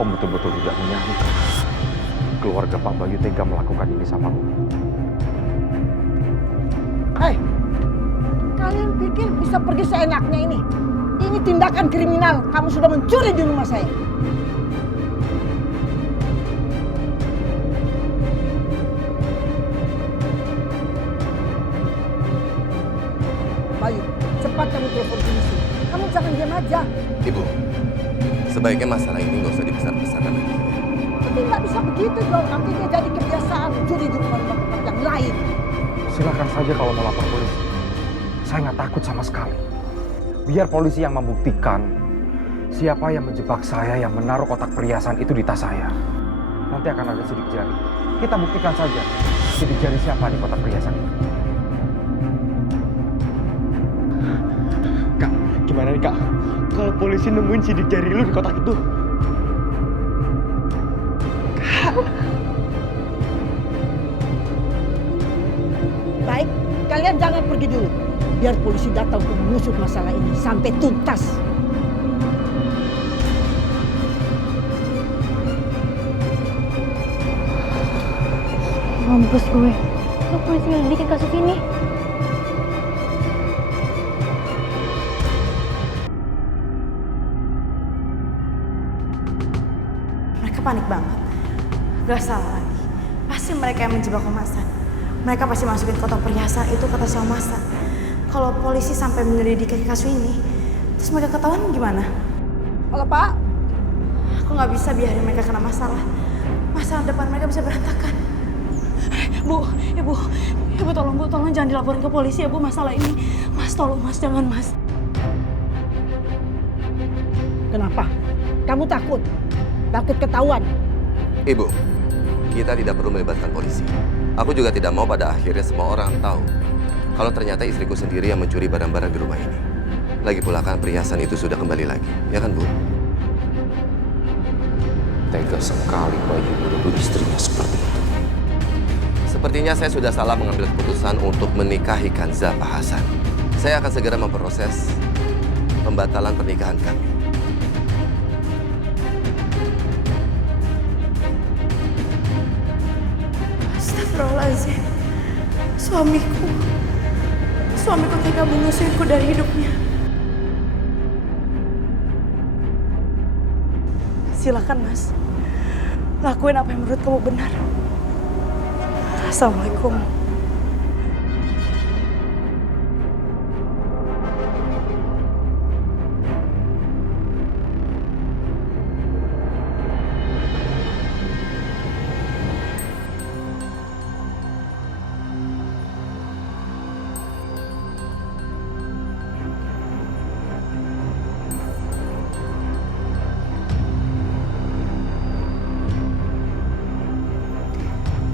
Om betul-betul tidak menyangka keluarga Pak Bayu tega melakukan ini sama Om. Hei, kalian pikir bisa pergi seenaknya ini? Ini tindakan kriminal. Kamu sudah mencuri di rumah saya. Bayu, cepat kamu telepon polisi. Kamu jangan diam aja. Ibu, sebaiknya masalah ini nggak usah dibesar-besarkan lagi. Tapi nggak bisa begitu dong. Nanti dia jadi kebiasaan mencuri di rumah-rumah tempat yang lain. Silakan saja kalau mau lapor polisi. Saya nggak takut sama sekali. Biar polisi yang membuktikan siapa yang menjebak saya yang menaruh kotak perhiasan itu di tas saya. Nanti akan ada sidik jari. Kita buktikan saja sidik jari siapa di kotak perhiasan itu. Kak, gimana nih Kak? Kalau polisi nemuin sidik jari lu di kotak itu? Baik, kalian jangan pergi dulu. Biar polisi datang untuk mengusut masalah ini sampai tuntas. Mampus gue. Lo polisi nyelidikin kasus ini. Mereka panik banget. Gak salah lagi. Pasti mereka yang menjebak Om Hasan. Mereka pasti masukin kotak perhiasan itu ke tas Om Hasan. Kalau polisi sampai menyelidiki kasus ini, terus mereka ketahuan gimana? Halo Pak, Aku nggak bisa biarin mereka kena masalah. Masalah depan mereka bisa berantakan. Bu, Ibu tolong jangan dilaporin ke polisi ya Bu masalah ini. Mas tolong Mas, jangan Mas. kenapa? Kamu takut? Takut ketahuan? Ibu, kita tidak perlu melibatkan polisi. Aku juga tidak mau pada akhirnya semua orang tahu kalau ternyata istriku sendiri yang mencuri barang-barang di rumah ini. Lagi pula kan perhiasan itu sudah kembali lagi, ya kan Bu? Tega sekali Bayu menuduh istrinya seperti itu. Sepertinya saya sudah salah mengambil keputusan untuk menikahi Kanza Pak Hasan. Saya akan segera memproses pembatalan pernikahan kami. Astagfirullahaladzim. Suamiku tega mengusirku dari hidupnya. Silakan Mas, lakuin apa yang menurut kamu benar. Assalamualaikum.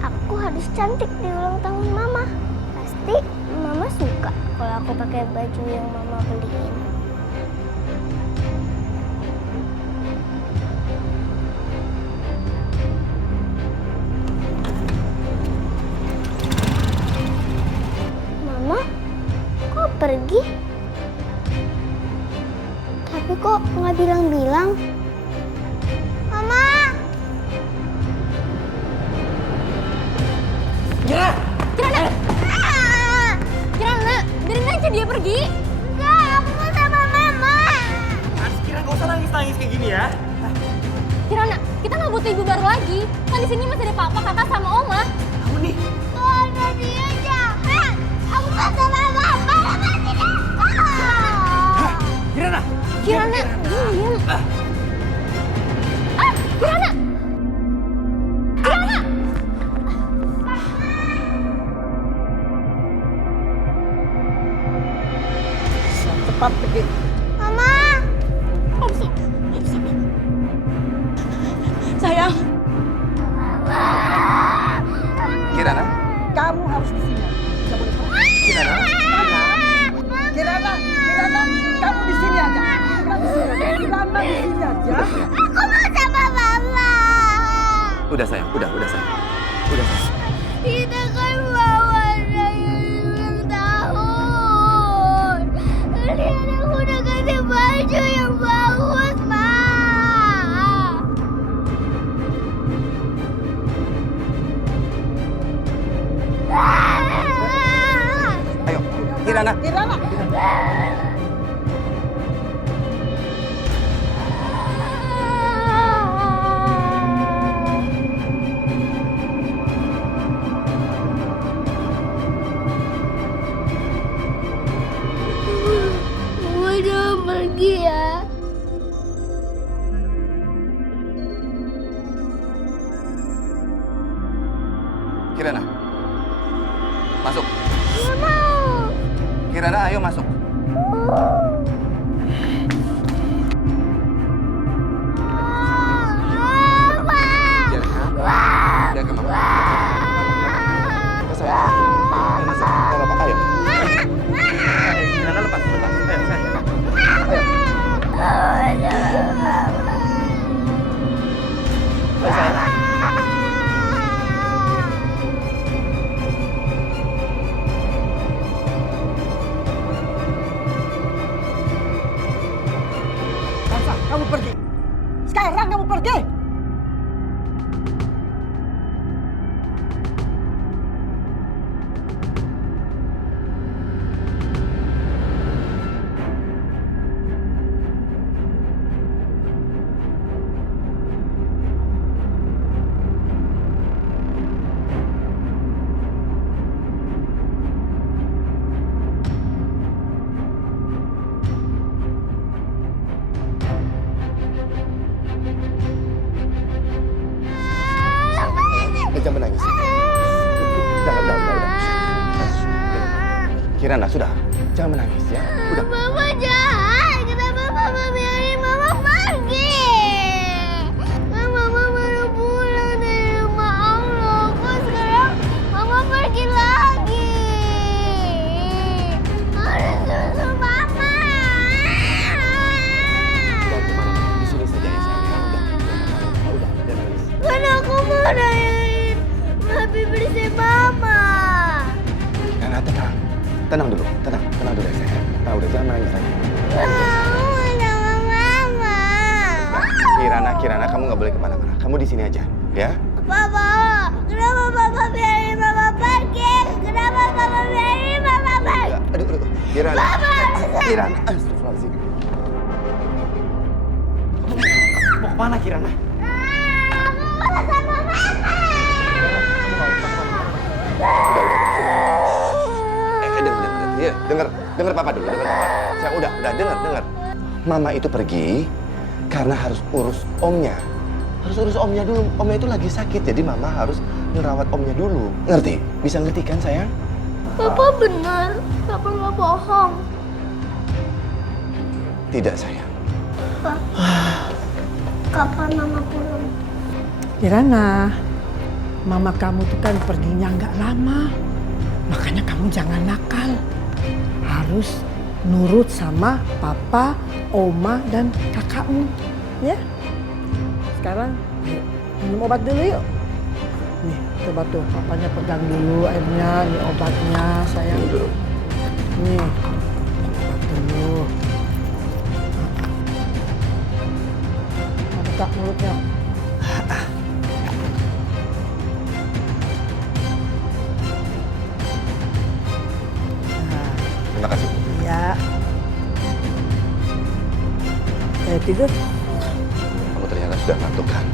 Aku harus cantik di ulang tahun Mama. Pasti Mama suka kalau aku pakai baju yang Mama beliin. Mama, kok pergi? Tapi kok nggak bilang-bilang? Mama! Kirana! Kirana, biarin aja dia pergi. Enggak, aku mau sama Mama. Kira gak usah nangis-nangis kayak gini ya. Kirana, kita nggak butuh ibu baru lagi. Kan di sini masih ada papa, kakak, sama oma. Kamu nih. Keluarga dia jahat. Aku mau sama Mama, Mama tidak mau. Kirana! Kirana, diam. Kirana! Kirana! Cepat pergi. Mama! Sayang, Kirana? Kamu harus di sini. Tidak boleh pergi. Kirana? Kirana, kamu di sini aja. Kirana di sini aja. Aku mau sama Mama. Udah sayang. Kita kan bawa saya ulang tahun. Lihat aku udah kasih baju yang bagus, Ma. Kirana. Kirana. Mama jangan pergi ya. Kirana. Masuk. Nggak mau. Kirana, ayo masuk. Jaga mama. Sayang. Masuk. Nggak apa-apa, ayo. Kirana lepas. Ayo, sayang. Ayo, sayang. Elsa, kamu pergi. Sekarang kamu pergi. Jangan menangis. Jangan. Kirana, sudah. Jangan menangis ya. Udah. Mama jahat. Kenapa Mama biarin Mama pergi? Kan Mama baru pulang dari rumah Allah. Kok sekarang Mama pergi lagi? Harus susul Mama. Bantu mama. Di sini saja ya, sayang. Udah. Jangan nangis. Kan aku mau rayain lebih bersih Mama. Kirana, tenang. Tenang dulu ya, sayang. Nah, udah, jangan menangis lagi. Mau sama Mama. Kirana, kamu nggak boleh kemana-mana. Kamu di sini aja, ya. Papa, kenapa Papa biarin Mama pergi? Kenapa Papa biarin Mama pergi? Aduh. Kirana. Papa! Kirana. Astagfirullahaladzim. Mau kemana, Kirana? Aku mau sama Mama. Dengar papa dulu, Sayang, udah, dengar. Mama itu pergi karena harus urus omnya. Dulu. Omnya itu lagi sakit, jadi mama harus ngerawat omnya dulu. Ngerti? Bisa ngerti kan, sayang? Papa benar, Papa nggak bohong. Tidak, sayang. Kapan Mama pulang? Kirana, mama kamu tuh kan perginya nggak lama. Makanya kamu jangan nakal. Harus nurut sama papa, oma, dan kakakmu. Ya? Sekarang minum obat dulu yuk. Nih, coba tuh papanya pegang dulu airnya, ini obatnya sayang. Nih, obat dulu. Buka mulutnya. Terima kasih. Ya. Tidur. Kamu ternyata sudah ngantuk kan?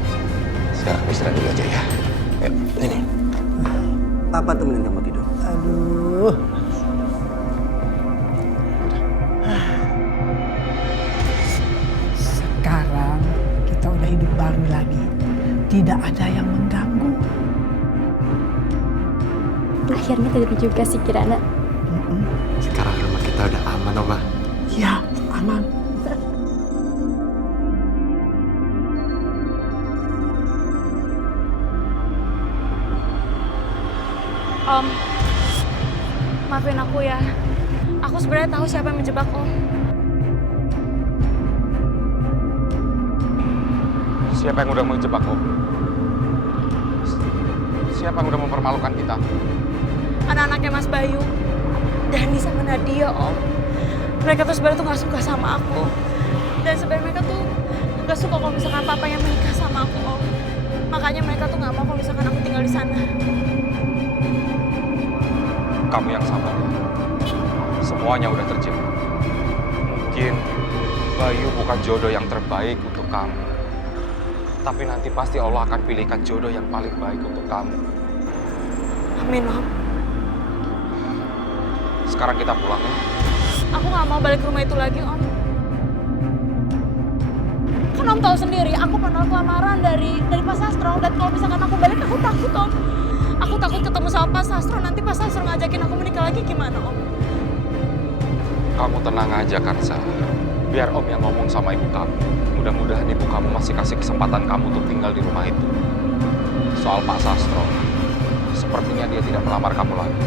Sekarang kamu istirahat dulu aja ya. Ayo, ini. Papa temenin kamu tidur. Aduh. Sekarang kita udah hidup baru lagi. Tidak ada yang mengganggu. Akhirnya tidur juga sih Kirana. Sekarang rumah kita udah aman, Oma. Ya, aman. Om, maafin aku ya. Aku sebenarnya tahu siapa yang menjebak Om. Siapa yang udah menjebak Om? Siapa yang udah mempermalukan kita? Anak-anaknya Mas Bayu, Dani sama Nadia, Om. Mereka tuh sebenarnya tuh gak suka sama aku. Dan sebenarnya mereka tuh gak suka kalau misalkan papanya menikah sama aku, Om. Makanya mereka tuh gak mau kalau misalkan aku tinggal di sana. Kamu yang sabar ya. semuanya udah terjadi. Mungkin Bayu bukan jodoh yang terbaik untuk kamu. Tapi nanti pasti Allah akan pilihkan jodoh yang paling baik untuk kamu. Amin, Om. Sekarang kita pulang ya. Aku nggak mau balik ke rumah itu lagi, Om. Kan Om tahu sendiri, aku menolak lamaran dari Pak Sastro. Dan kalau misalkan aku balik, aku takut, Om. Aku takut ketemu sama Pak Sastro. Nanti Pak Sastro ngajakin aku menikah lagi gimana, Om? Kamu tenang aja, Kansa. Biar Om yang ngomong sama ibu kamu. Mudah-mudahan ibu kamu masih kasih kesempatan kamu untuk tinggal di rumah itu. Soal Pak Sastro, sepertinya dia tidak melamar kamu lagi.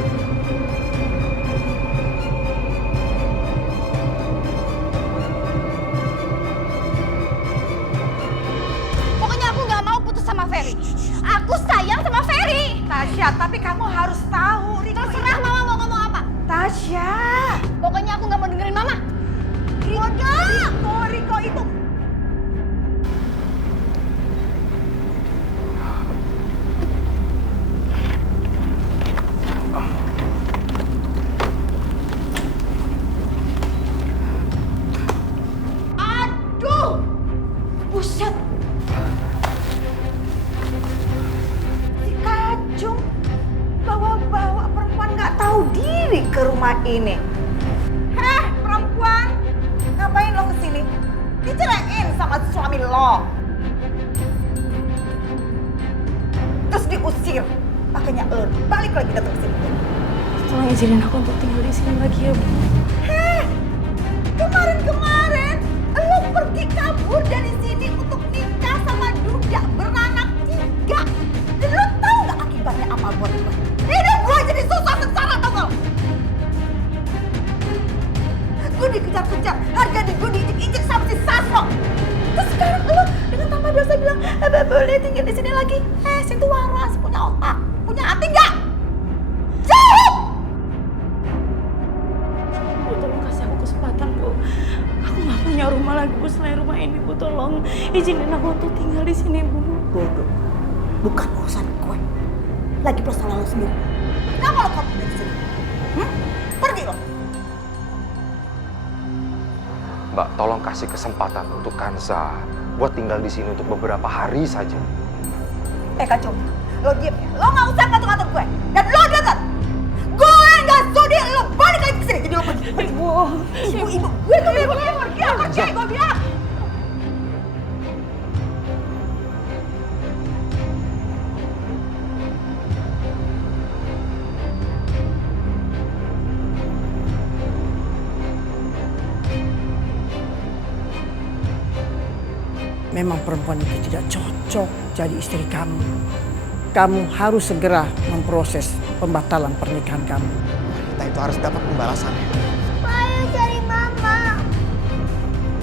Pokoknya aku nggak mau putus sama Ferry. Aku sayang sama Ferry. Tasya, tapi kamu harus tahu. Terserah Mama mau ngomong apa. Tasya. Pokoknya aku nggak mau dengerin Mama. Riko itu. Aduh, buset. Si Kacung bawa-bawa perempuan nggak tahu diri ke rumah ini. Heh, perempuan, ngapain lo kesini? Diceraiin sama suami lo. Terus diusir. Makanya lo balik lagi datang ke sini. Tolong izinin aku untuk tinggal di sini lagi ya, Bu. Heh, kemarin lo pergi kabur dari sini untuk nikah sama duda beranak 3. Dan lo tahu nggak akibatnya apa buat gue? Hidup gue jadi susah sengsara, tau gak? Gue dikejar-kejar, harga gue diinjek-injek sama si Sastro. Terus sekarang lo dengan tanpa dosa bilang, boleh tinggal di sini lagi. Situ waras, punya otak, punya hati nggak? Jawab! Bu, tolong kasih aku kesempatan, Bu. Aku nggak punya rumah lagi, Bu, selain rumah ini, Bu. Tolong izinin aku untuk tinggal di sini, Bu. Bodoh, bukan urusan gue. Lagi persoalan lo sendiri. Kenapa lo kabur dari sini? Pergi lo. Mbak, tolong kasih kesempatan untuk Kansa buat tinggal di sini untuk beberapa hari saja. Kacung, lo diem ya. Lo nggak usah ngatur-ngatur gue. Dan lo denger, gue nggak sudi lo balik lagi ke sini. Jadi lo pergi. Ibu, gue tuh pergi. Pergi, gue bilang. Memang perempuan itu tidak cocok jadi istri kamu. Kamu harus segera memproses pembatalan pernikahan kamu. Wanita itu harus dapat pembalasannya. Ayo cari Mama.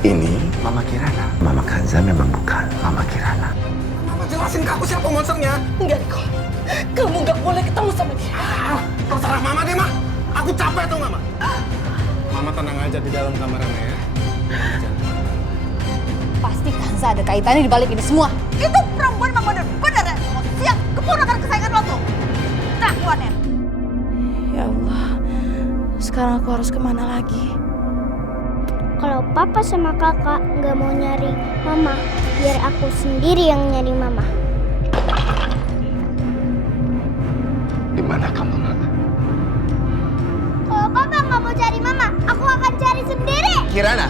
Ini Mama Kirana. Mama Kanza memang bukan Mama Kirana. Mama jelasin ke aku siapa monsternya. Enggak, Riko. Kamu nggak boleh ketemu sama dia. Terserah Mama deh, Ma. Aku capek tuh, Mama. Mama tenang aja di dalam kamarnya ya. Pasti Kanza ada kaitannya di balik ini semua. Itu perempuan memang benar-benar siang keponakan kesayangan lo tuh. Kelakuannya. Ya Allah, sekarang aku harus kemana lagi? Kalau Papa sama Kakak nggak mau nyari Mama, biar aku sendiri yang nyari Mama. Di mana kamu, Nak? Kalau Papa nggak mau cari Mama, aku akan cari sendiri. Kirana,